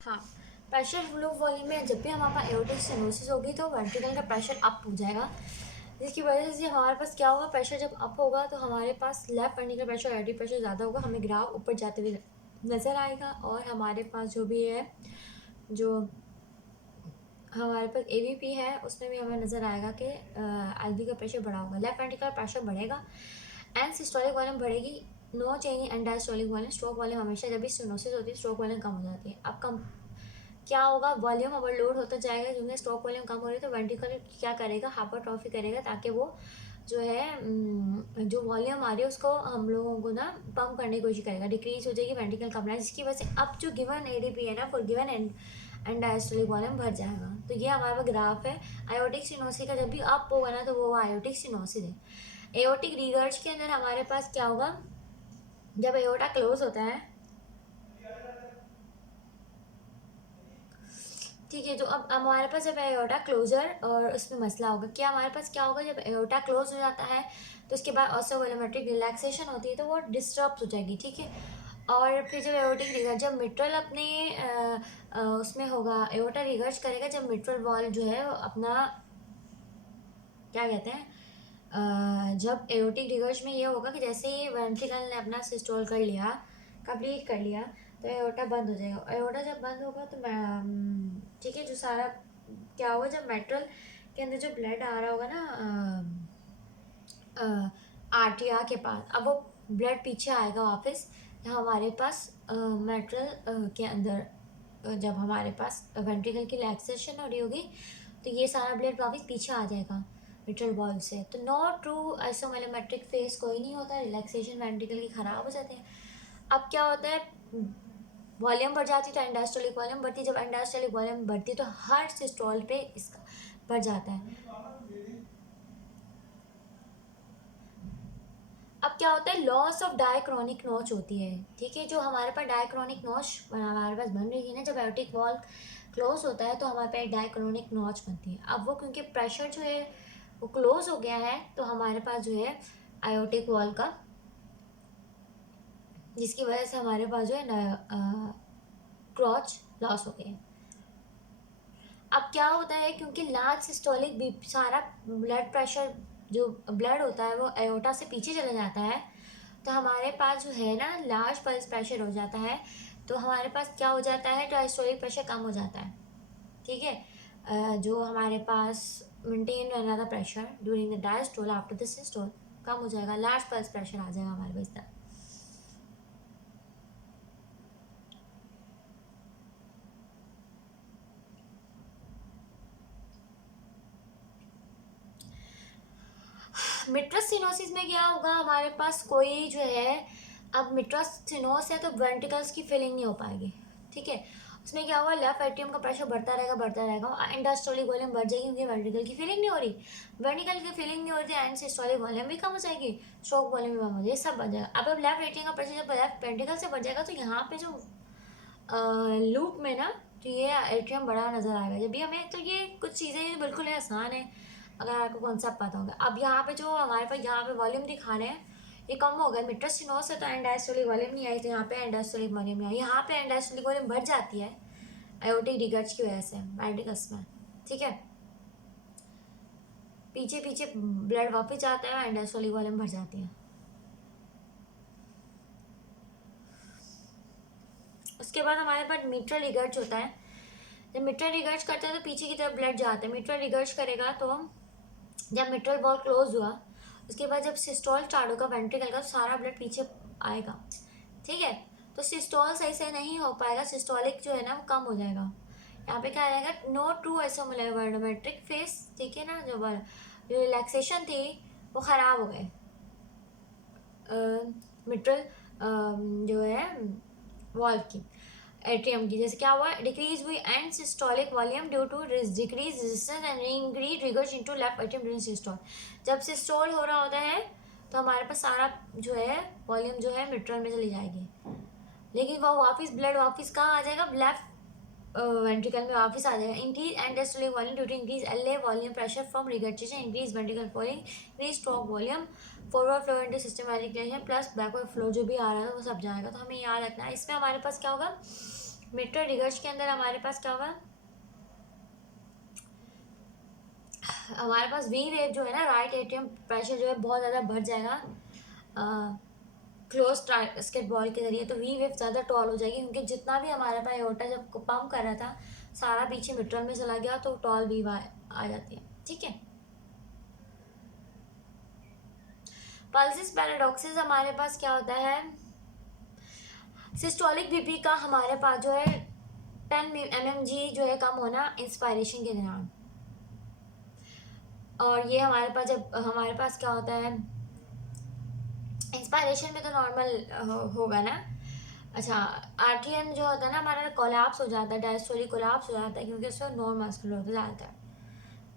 हाँ, pressure flow volume में जब भी हमारे पास एओर्टिक स्टेनोसिस होगी तो वेंट्रिकल का प्रेशर अप हो जाएगा, जिसकी वजह से हमारे पास क्या होगा, प्रेशर जब अप होगा तो हमारे पास left ventricle pressure AD pressure ज़्यादा होगा, हमें ग्राफ ऊपर जाते हुए नज़र आएगा और हमारे पास जो भी है, जो हमारे पास एवीपी है उसमें भी हमें नज़र आएगा कि एलवी का प्रेशर बढ़ा होगा, लेफ्ट वेंट्रिकल प्रेशर बढ़ेगा एंड सिस्टोलिक वॉल्यूम बढ़ेगी। No change in diastolic volume. Stroke volume हमेशा जब भी स्टेनोसिस होती है स्ट्रोक वॉल्यूम कम हो जाती है। अब कम क्या होगा, वॉल्यूम ओवरलोड होता जाएगा, क्योंकि स्ट्रोक वॉल्यूम कम हो रही है तो वेंट्रिकल क्या करेगा, हाइपरट्रॉफी करेगा ताकि वो जो है जो वॉल्यूम आ रही है उसको हम लोगों को ना पंप करने की कोशिश करेगा, डिक्रीज हो जाएगी वेंट्रिकल कम, जिसकी वजह से अब जो गिवन एडीपी है ना for given and diastolic volume भर जाएगा। तो ये हमारे पास ग्राफ है। आयोटिक सिनोसिस का जब भी अप होगा ना तो वो आयोटिक सिनोसिस है। एओटिक रिगर्ज के अंदर हमारे पास क्या होगा, जब एओटा क्लोज होता है, ठीक है, तो अब हमारे पास जब एओटा क्लोजर और उसमें मसला होगा, क्या हमारे पास क्या होगा, जब एओटा क्लोज हो जाता है तो उसके बाद ऑस्टोवोलोमेट्रिक रिलैक्सेशन होती है तो वो डिस्टर्ब हो जाएगी, ठीक है। और फिर जब एओटिक रिगर्ज, जब मिट्रल अपने उसमें होगा, एओटा रिगर्ज करेगा जब मिट्रल वॉल जो है वो अपना क्या कहते हैं, जब एओटिक रिगर्ज में ये होगा कि जैसे ही वेंट्रिकल ने अपना सिस्टोल कर लिया, कंप्लीट कर लिया, तो एओर्टा बंद हो जाएगा। एओर्टा जब बंद होगा तो ठीक है, जो सारा क्या होगा, जब मेट्रल के अंदर जो ब्लड आ रहा होगा ना आर्टिया के पास, अब वो ब्लड पीछे आएगा वापस हमारे पास मेट्रल के अंदर, जब हमारे पास वेंट्रिकल की रिलैक्सेशन हो रही होगी तो ये सारा ब्लड वापस पीछे आ जाएगा मिट्रल वॉल से। तो नो ट्रू आइसोमेलोमेट्रिक फेस कोई नहीं होता, रिलैक्सेशन वेंट्रिकल की ख़राब हो जाते हैं। अब क्या होता है, वॉल्यूम बढ़ जाती है तो एंडास्टोलिक वॉल्यूम बढ़ती है, जब एंडास्टोलिक वॉल्यूम बढ़ती है तो हर सिस्टोल पे इसका बढ़ जाता है। अब क्या होता है, लॉस ऑफ डायक्रोनिक नॉच होती है, ठीक है, जो हमारे पास डायक्रोनिक नॉच हमारे पास बन रही है ना, जब एओर्टिक वॉल क्लोज होता है तो हमारे पास डायक्रोनिक नॉच बनती है। अब वो क्योंकि प्रेशर जो है वो क्लोज हो गया है तो हमारे पास जो है आयोटिक वॉल का, जिसकी वजह से हमारे पास जो है क्रॉच लॉस हो गए। अब क्या होता है, क्योंकि लार्ज सिस्टोलिक सारा ब्लड प्रेशर जो ब्लड होता है वो एओर्टा से पीछे चला जाता है, तो हमारे पास जो है ना लार्ज पल्स प्रेशर हो जाता है, तो हमारे पास क्या हो जाता है, डायस्टोलिक प्रेशर कम हो जाता है, ठीक है। जो हमारे पास मेंटेन रहना था pressure during the diastole after the systole कम हो जाएगा, लार्ज पल्स प्रेशर आ जाएगा हमारे पास इतना। मिट्रस में क्या होगा, हमारे पास कोई जो है, अब मिट्रस है तो वेंट्रिकल्स की फिलिंग नहीं हो पाएगी, ठीक है। उसमें क्या होगा, लेफ्ट एट्रियम का प्रेशर बढ़ता रहेगा एंडास्टोलिक वॉल्यूम बढ़ जाएगी क्योंकि वेंट्रिकल की फीलिंग नहीं हो रही, वेंट्रिकल की फीलिंग नहीं हो रही एंड सिस्टोलिक वॉल्यूम भी कम हो जाएगी, स्ट्रोक वॉल्यूम भी कम हो जाएगी, सब बढ़ जाएगा। अब लेफ्ट एट्रियम का प्रेशर जब लेफ्ट वेंट्रिकल से बढ़ जाएगा तो यहाँ पे जो लूप में ना, तो ये एट्रियम बड़ा नज़र आएगा जब भी हमें, तो ये कुछ चीज़ें बिल्कुल आसान है अगर आपको कॉन्सेप्ट पता होगा। अब यहाँ पे जो हमारे पास यहाँ पे वॉल्यूम दिखा रहे हैं ये कम हो गया, मिट्रस से तो एंडास्टोलिक वॉल्यूम नहीं आई, तो यहाँ पे एंडास्टोलिक वॉल्यूम नहीं आई, यहाँ पे एंडास्टोलिक वॉल्यूम बढ़ जाती है आयोटिक रिगर्ज की वजह से वेंट्रिकल्स में, ठीक है। पीछे पीछे ब्लड वापस जाता है, एंडास्टोलिक वॉल्यूम बढ़ जाती है। उसके बाद हमारे पास मिट्रल रिगर्ज होता है, जब मिट्रल रिगर्ज करता है तो पीछे की तरफ ब्लड जाता है, मिट्रल रिगर्ज करेगा तो जब मिट्रल वॉल क्लोज हुआ उसके बाद जब सिस्टोल स्टार्ट होगा वेंट्रिकल का, सारा ब्लड पीछे आएगा, ठीक है। तो सिस्टोल सही से नहीं हो पाएगा, सिस्टोलिक जो है ना वो कम हो जाएगा। यहाँ पे क्या रहेगा, नो ट्रू आइसोमेट्रिक फेस, ठीक है ना, जो रिलैक्सेशन थी वो ख़राब हो गए मिट्रल जो है वॉल की, एट्रियम की, जैसे क्या हुआ, डिक्रीज हुई and systolic volume due to decrease resistance and increase regurge into left atrium during systole. जब सिस्टोल हो रहा होता है तो हमारे पास सारा जो है वॉल्यूम जो है मिट्रल में चली जाएगी, लेकिन वो वापस ब्लड वापस कहाँ आ जाएगा, लेफ्ट वेंट्रिकल में वापस आ जाएगा। Increase endostolic volume due to increase LA volume pressure from regurgitation, increase ventricle flowing, increase stroke volume, forward flow into systematic plus backward flow जो भी आ रहा है वो सब जाएगा। तो हमें याद रखना है, इसमें हमारे पास क्या होगा, मिट्रल रिगर्स के अंदर हमारे पास क्या होगा, हमारे पास वी वेव जो है ना, राइट एट्रियम प्रेशर जो है बहुत ज़्यादा बढ़ जाएगा क्लोज स्केट बॉल के जरिए, तो वी वेव ज़्यादा टॉल हो जाएगी, क्योंकि जितना भी हमारे पास एओर्टा जब पंप कर रहा था सारा पीछे मिट्रल में चला गया, तो टॉल वी आ जाती है। ठीक है, पल्सिस पैराडॉक्सिस हमारे पास क्या होता है, सिस्टोलिक बीपी का हमारे पास जो है 10 mmg जो है कम होना इंस्पायरेशन के दौरान, और ये हमारे पास जब हमारे पास क्या होता है इंस्पायरेशन में तो नॉर्मल होगा ना। अच्छा, आर्टियन जो होता है ना हमारा कोलैप्स हो जाता है, डायस्टोलिक कोलैप्स हो जाता है, क्योंकि उसमें नॉन मस्कुलर होता जाता है।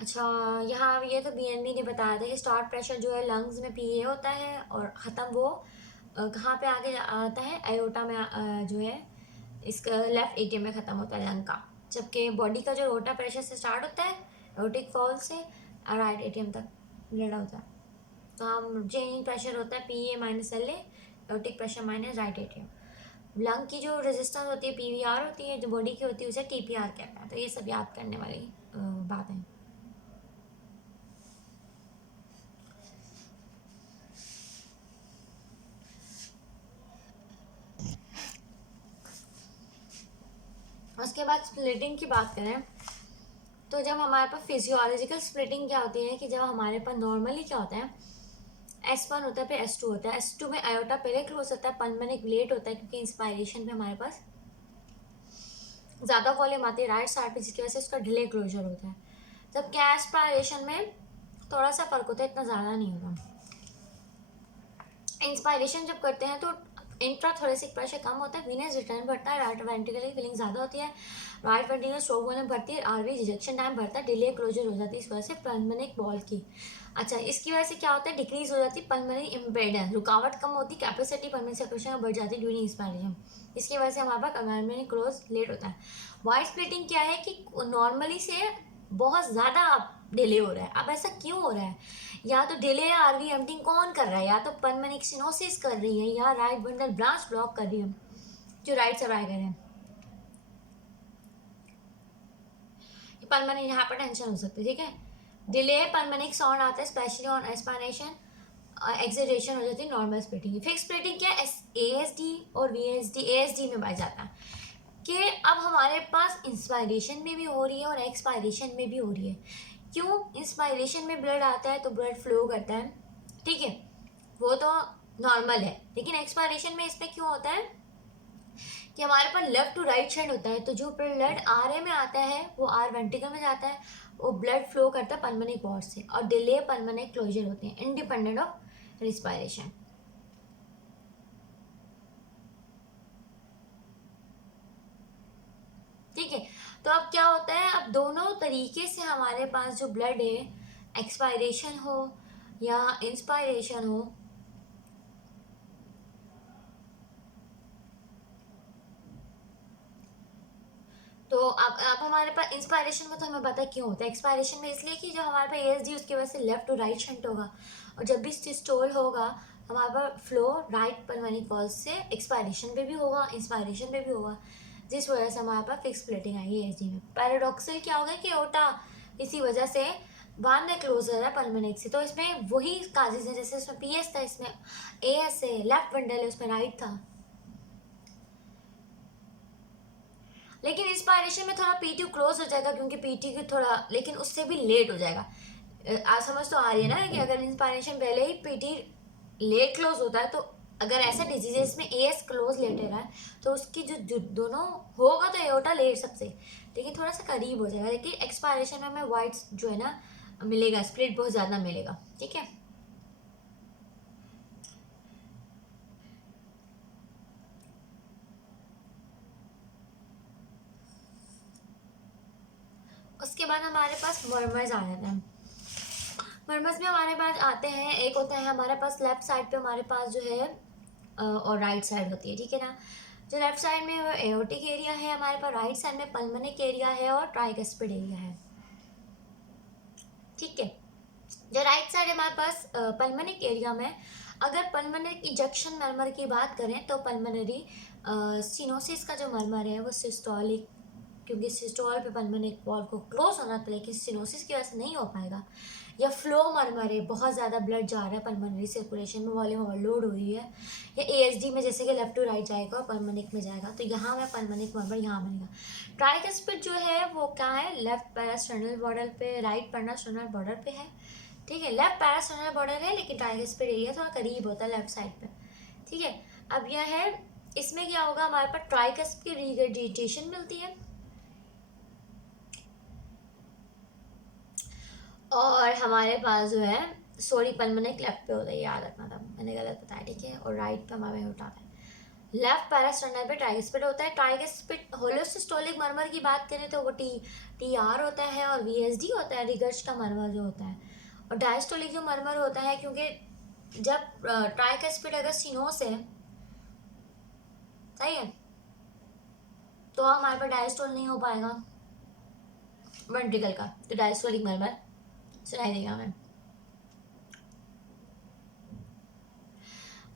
अच्छा, यहाँ ये तो बीएनबी ने बताया था कि स्टार्ट प्रेशर जो है लंग्स में पीए होता है, और ख़त्म वो कहाँ पे आगे आता है, आयोटा में जो है इसका लेफ्ट एटीएम में ख़त्म होता है लंग का, जबकि बॉडी का जो रोटा प्रेशर से स्टार्ट होता है एओर्टिक फॉल से राइट एटीएम तक ब्लड होता है। तो हम चेंजिंग प्रेशर होता है P A minus L A, aortic pressure minus right ATM. Lung की जो रेजिस्टेंस होती है पीवीआर होती है, जो बॉडी की होती है उसे टीपीआर कहते हैं। तो ये सब याद करने वाली बात है। उसके बाद स्प्लिटिंग की बात करें तो जब हमारे पास फिजियोलॉजिकल स्प्लिटिंग क्या होती है कि जब हमारे पास नॉर्मली क्या होता है S1 होता है फिर S2 होता है। S2 में आयोटा पहले क्लोज होता है, पल्मोनिक लेट होता है, क्योंकि इंस्पायरेशन में हमारे पास ज़्यादा वॉल्यूम आती है राइट साइड पे, जिसकी वजह से उसका डिले क्लोजर होता है। जबकि एस्पायरेशन में थोड़ा सा फर्क होता है, इतना ज़्यादा नहीं होता। इंस्पायरेशन जब करते हैं तो इंट्राथोरेसिक प्रेशर कम होता है, वीनस रिटर्न बढ़ता है, राइट वेंट्रिकल की फीलिंग ज़्यादा होती है, राइट वेंट्रिकल स्ट्रोक वॉल्यूम बढ़ती है, आरवी रिजेक्शन टाइम बढ़ता है, डिले क्लोजर हो जाती है इस वजह से पल्मोनिक वॉल की। अच्छा, इसकी वजह से क्या होता है, डिक्रीज हो जाती है पल्मोनरी इम्पेडेंस, रुकावट कम होती है, कैपेसिटी पल्मोनरी सर्कुलेशन बढ़ जाती है ड्यूरिंग इंस्पायरेशन। इसकी वजह से हमारे पास पल्मोनरी क्लोज लेट होता है। वाइड स्प्लिटिंग क्या है कि नॉर्मली से बहुत ज़्यादा डिले हो रहा है। अब ऐसा क्यों हो रहा है, या तो डिले आरवी एम्पटिंग कौन कर रहा है, या तो पल्मोनिक स्टेनोसिस कर रही है, या राइट बंडल ब्रांच ब्लॉक कर रही है जो राइट से कर है। पल्मोनिक यहाँ पर टेंशन हो सकती है। ठीक है, डिले पल्मोनिक साउंड आता है स्पेशली ऑन एस्पायरेशन, एक्सरेशन हो जाती है नॉर्मल स्प्लिटिंग। फिक्स स्प्लिटिंग क्या है, एएसडी और वीएसडी, एएसडी में बढ़ जाता है कि अब हमारे पास इंस्पायरेशन में भी हो रही है और एक्सपायरेशन में भी हो रही है। क्यों, इंस्पायरेशन में ब्लड आता है तो ब्लड फ्लो करता है, ठीक है, वो तो नॉर्मल है, लेकिन एक्सपायरेशन में इसमें क्यों होता है कि हमारे पास लेफ्ट टू राइट साइड होता है, तो जो ब्लड आर ए में आता है वो आर वेंट्रिकल में जाता है, वो ब्लड फ्लो करता है पल्मोनिक वॉल से, और डिले पल्मोनिक क्लोजर होते हैं इंडिपेंडेंट ऑफ रिस्पायरेशन। ठीक है, तो अब क्या होता है, अब दोनों तरीके से हमारे पास जो ब्लड है, एक्सपायरेशन हो या इंस्पायरेशन हो, तो अब हमारे पास इंस्पायरेशन में तो हमें पता है क्यों होता है। एक्सपायरेशन में इसलिए कि जो हमारे पास एएसडी उसकी वजह से लेफ्ट टू राइट शंट होगा, और जब भी सिस्टोल होगा हमारे पास फ्लो राइट पल्मोनिक वॉल से एक्सपायरेशन पे भी होगा, इंस्पायरेशन पे भी होगा, जिस वजह से हमारे पास फिक्स प्लेटिंग आई एएसडी में। पैराडॉक्सल क्या होगा कि ओटा इसी वजह से बांध में क्लोज है पल्मोनिक से, तो इसमें वही काजेज है, जैसे उसमें पीएस था, इसमें एएस है, लेफ्ट बंडल है, उसमें राइट था। लेकिन इंस्पायरेशन में थोड़ा पी टू क्लोज हो जाएगा, क्योंकि पीटी की थोड़ा, लेकिन उससे भी लेट हो जाएगा। आज समझ तो आ रही है ना कि अगर इंस्पायरेशन पहले ही पीटी लेट क्लोज होता है, तो अगर ऐसा डिजीजेस में एएस क्लोज लेट रहा है तो उसकी जो दोनों होगा तो एओर्टा लेट सबसे, लेकिन थोड़ा सा करीब हो जाएगा। लेकिन एक्सपायरेशन में हमें वाइट जो है ना मिलेगा, स्प्लिट बहुत ज़्यादा मिलेगा। ठीक है, उसके बाद हमारे पास मर्मर्स आ जाते हैं। मर्मर्स में हमारे पास आते हैं, एक होता है हमारे पास लेफ्ट साइड पे हमारे पास जो है और राइट साइड होती है। ठीक है ना, जो लेफ्ट साइड में वो एओर्टिक एरिया है हमारे पास, राइट साइड में पल्मोनिक एरिया है और ट्राइकस्पिड एरिया है। ठीक है, जो राइट साइड है हमारे पास पल्मोनिक एरिया में, अगर पल्मोनिक इजेक्शन मर्मर की बात करें तो पल्मोनरी सिनोसिस का जो मर्मर है वो सिस्टोलिक, क्योंकि सिस्टोल पे पल्मोनिक वॉल को क्लोज होना था, लेकिन सिनोसिस की वजह से नहीं हो पाएगा। या फ्लो मर्मर है, बहुत ज़्यादा ब्लड जा रहा है पल्मोनरी सर्कुलेशन में, वॉल्यूम ओवरलोड हो रही है। या एएसडी में जैसे कि लेफ्ट टू राइट जाएगा और पल्मोनिक में जाएगा, तो यहाँ में पल्मोनिक मर्मर यहाँ बनेगा। ट्राइकस्पिड जो है वो क्या है, लेफ्ट पैरास्टर्नल बॉर्डर पे, राइट पैरास्टर्नल बॉर्डर पे है। ठीक है, लेफ्ट पैरास्टर्नल बॉर्डर है, लेकिन ट्राइकस्पिड एरिया थोड़ा करीब होता है लेफ्ट साइड पे। ठीक है, अब यह है, इसमें क्या होगा, हमारे पास ट्राइकस्प की रिगर्जिटेशन मिलती है और हमारे पास जो है सॉरी पल्मोनिक लेफ्ट पे होता है, याद रखना था, मैंने गलत बताया। ठीक है, और राइट पे हमारे उठाता है। लेफ्ट पैरास्टर्नल पे ट्राइकस्पिड होता है। ट्राइकस्पिड होलोसिस्टोलिक मर्मर की बात करें तो वो टीआर होता है और वीएसडी होता है, रिगर्ज का मर्मर जो होता है। और डायस्टोलिक जो मर्मर होता है, क्योंकि जब ट्राइकस्पिड अगर सिनोस है, सही है, तो हमारे पास डायस्टोल नहीं हो पाएगा वेंट्रिकल का, तो डायस्टोलिक मर्मर सुनाई देगा हमें।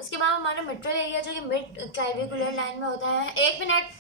उसके बाद हमारा मिट्रल एरिया जो कि मिड क्लाविकुलर लाइन में होता है। 1 मिनट।